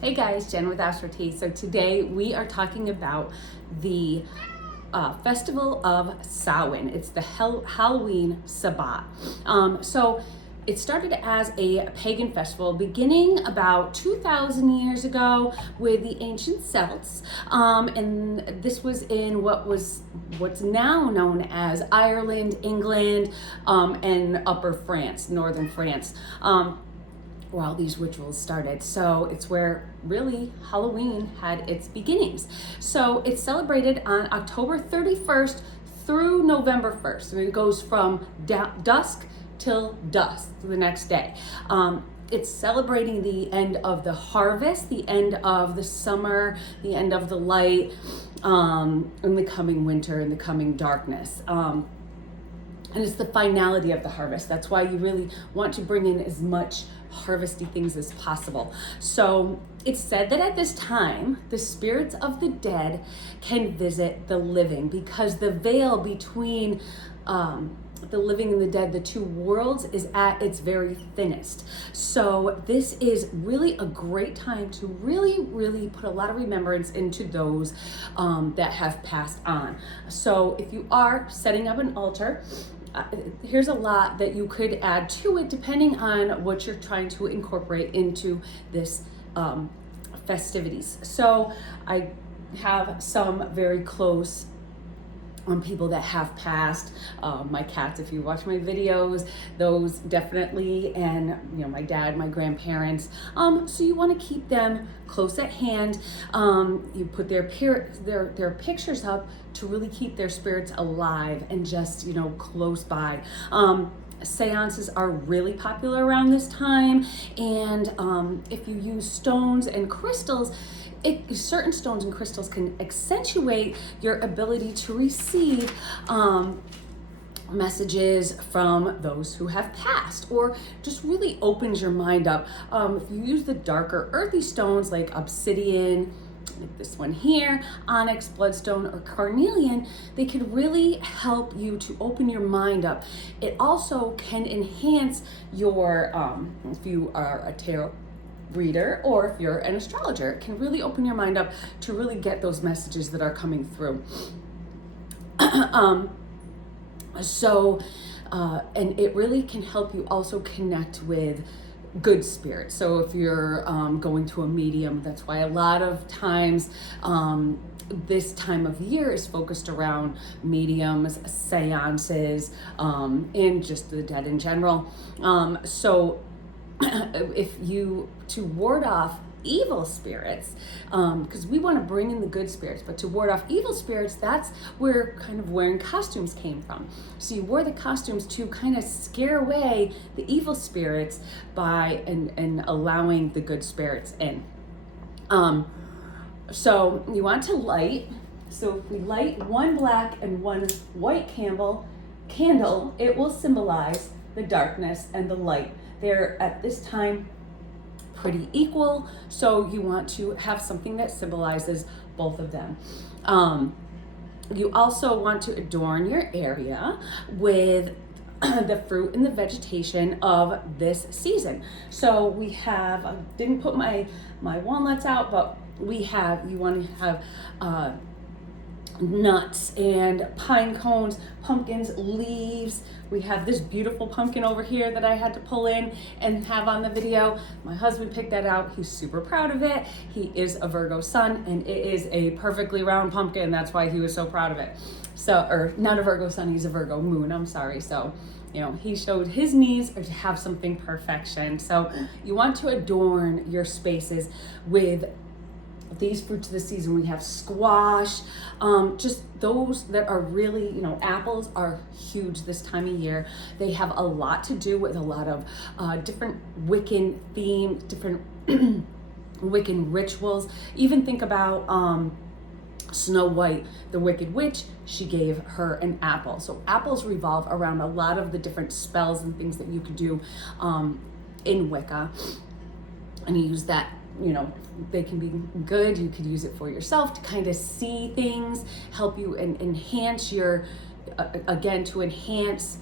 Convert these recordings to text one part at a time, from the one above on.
Hey guys, Jen with Astrotea. So today we are talking about the festival of Samhain. It's the Halloween Sabbat. So it started as a pagan festival beginning about 2,000 years ago with the ancient Celts. And this was in what's now known as Ireland, England, and Upper France, Northern France. While these rituals started. So it's where really Halloween had its beginnings. So it's celebrated on October 31st through November 1st. And it goes from dusk till dusk the next day. It's celebrating the end of the harvest, the end of the summer, the end of the light, and the coming winter and the coming darkness. And it's the finality of the harvest. That's why you really want to bring in as much harvesty things as possible. So it's said that at this time, the spirits of the dead can visit the living because the veil between the living and the dead, the two worlds, is at its very thinnest. So this is really a great time to really put a lot of remembrance into those that have passed on. So if you are setting up an altar, here's a lot that you could add to it depending on what you're trying to incorporate into this festivities. So I have some very close people that have passed. My cats, if you watch my videos, those definitely, and my dad, my grandparents. So you want to keep them close at hand. You put their pictures up to really keep their spirits alive and just close by. Seances are really popular around this time, and if you use stones and crystals, certain stones and crystals can accentuate your ability to receive messages from those who have passed, or just really opens your mind up. If you use the darker earthy stones like obsidian, like this one here, onyx, bloodstone, or carnelian, they can really help you to open your mind up. It also can enhance your, if you are a tarot reader or if you're an astrologer, it can really open your mind up to really get those messages that are coming through. And it really can help you also connect with good spirits. So if you're going to a medium, that's why a lot of times this time of year is focused around mediums, seances, and just the dead in general. So if you, to ward off evil spirits, because we want to bring in the good spirits, but to ward off evil spirits, that's where kind of wearing costumes came from. So you wore the costumes to kind of scare away the evil spirits by and allowing the good spirits in. So you want to light. So if we light one black and one white candle, it will symbolize the darkness and the light. They're at this time pretty equal, so you want to have something that symbolizes both of them. You also want to adorn your area with the fruit and the vegetation of this season. So we have, I didn't put my walnuts out, but you want to have nuts and pine cones, pumpkins, leaves. We have this beautiful pumpkin over here that I had to pull in and have on the video. My husband picked that out. He's super proud of it. He is a Virgo sun, and it is a perfectly round pumpkin. That's why he was so proud of it. So, or not a Virgo sun, he's a Virgo moon, I'm sorry. So, he showed his needs are to have something perfection. So you want to adorn your spaces with these fruits of the season. We have squash, just those that are really, apples are huge this time of year. They have a lot to do with a lot of different Wiccan themes, different Wiccan rituals. Even think about Snow White, the Wicked Witch, she gave her an apple. So apples revolve around a lot of the different spells and things that you could do in Wicca. And you use that, they can be good. You could use it for yourself to kind of see things, help you and enhance your, to enhance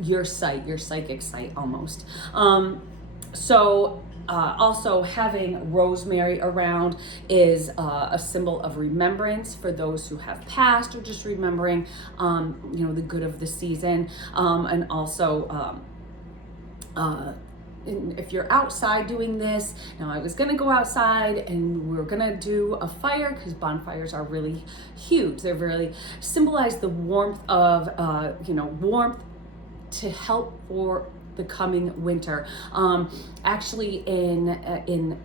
your sight, your psychic sight almost. So Also, having rosemary around is a symbol of remembrance for those who have passed, or just remembering, the good of the season. And also, if you're outside doing this, now I was gonna go outside and we were gonna do a fire, because bonfires are really huge. They're really symbolize the warmth of, warmth to help for the coming winter. Actually, in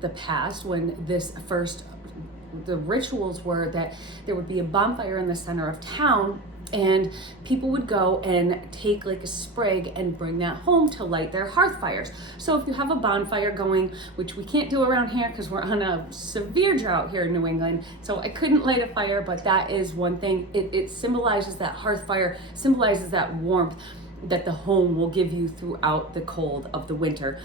the past, when the rituals were that there would be a bonfire in the center of town, and people would go and take like a sprig and bring that home to light their hearth fires. So if you have a bonfire going, which we can't do around here because we're on a severe drought here in New England, so I couldn't light a fire, but that is one thing. It symbolizes that hearth fire, symbolizes that warmth that the home will give you throughout the cold of the winter.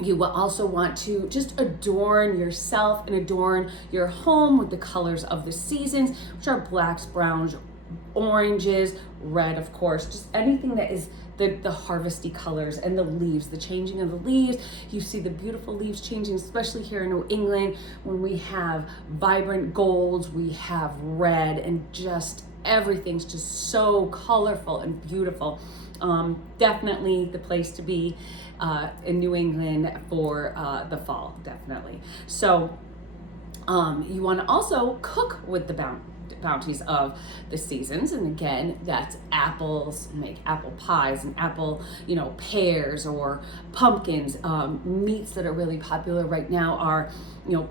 You will also want to just adorn yourself and adorn your home with the colors of the seasons, which are blacks, browns, oranges, red, of course, just anything that is the harvesty colors, and the leaves, the changing of the leaves. You see the beautiful leaves changing, especially here in New England, when we have vibrant golds, we have red, and just everything's just so colorful and beautiful. Definitely the place to be in New England for the fall, definitely. So you want to also cook with the bounties of the seasons, and again, that's apples. Make apple pies and apple, pears or pumpkins. Meats that are really popular right now are,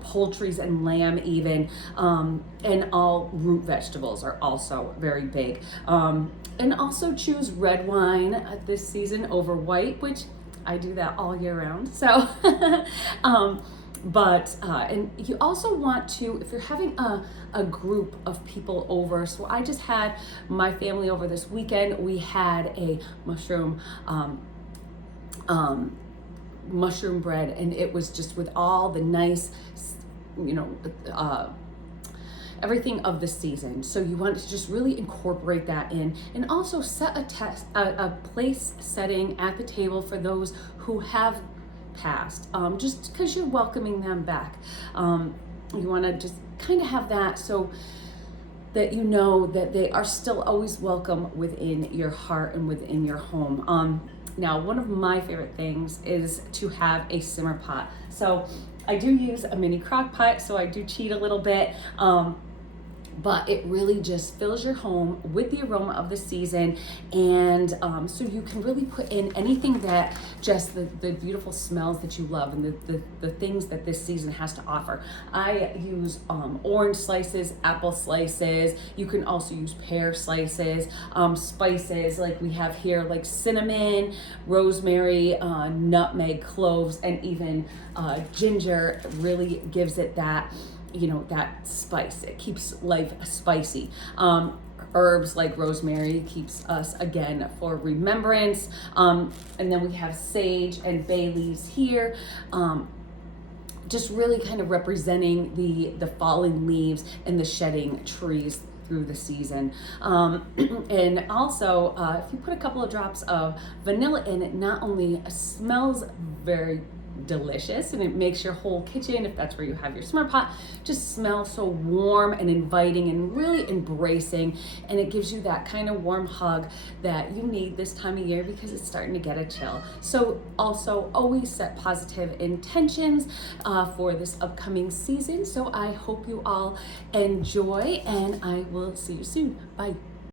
poultries and lamb even, and all root vegetables are also very big. And also choose red wine at this season over white, which I do that all year round. So, and you also want to, if you're having a group of people over, so I just had my family over this weekend. We had a mushroom bread, and it was just with all the nice, everything of the season. So you want to just really incorporate that in, and also set a place setting at the table for those who have passed, just because you're welcoming them back. You want to just kind of have that so that you know that they are still always welcome within your heart and within your home. Now, one of my favorite things is to have a simmer pot. So I do use a mini crock pot, so I do cheat a little bit. But it really just fills your home with the aroma of the season, and so you can really put in anything that just the beautiful smells that you love, and the things that this season has to offer. I use orange slices, apple slices. You can also use pear slices, spices like we have here, like cinnamon, rosemary, nutmeg, cloves, and even ginger really gives it that, that spice. It keeps life spicy. Herbs like rosemary keeps us, again, for remembrance. And then we have sage and bay leaves here. Just really kind of representing the falling leaves and the shedding trees through the season. And also, if you put a couple of drops of vanilla in it, not only smells very delicious, and it makes your whole kitchen, if that's where you have your simmer pot, just smell so warm and inviting and really embracing, and it gives you that kind of warm hug that you need this time of year because it's starting to get a chill. So also always set positive intentions for this upcoming season. So I hope you all enjoy, and I will see you soon. Bye.